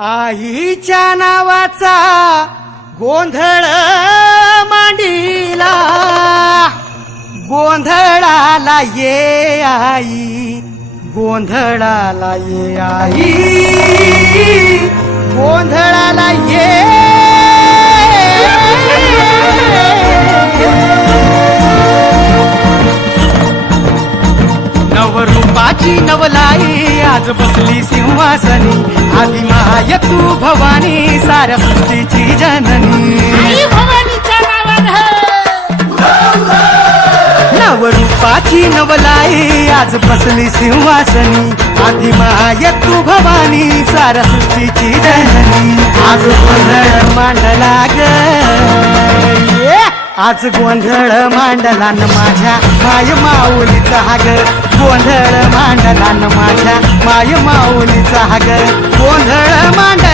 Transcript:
आईच्या नावाचा गोंधळ मांडीला. गोंधळाला ये आई गोंधळाला ये आई. नवरूपाची नवलाई आज बसली सिंहासनी. आधी माय तू भवानी साऱ्या सृष्टीची जननी. नवरूपाची नवलाई आज बसली सिंहासनी. आधी माय तू भवानी साऱ्या सृष्टीची जननी. आज गोंधळ मांडला ग. ये! आज गोंधळ मांडला न माझ्या माय माऊलीचा हाग. गोंधळ मांडला माझ्या माय माऊलीचा हाग. गोंधळ मांडला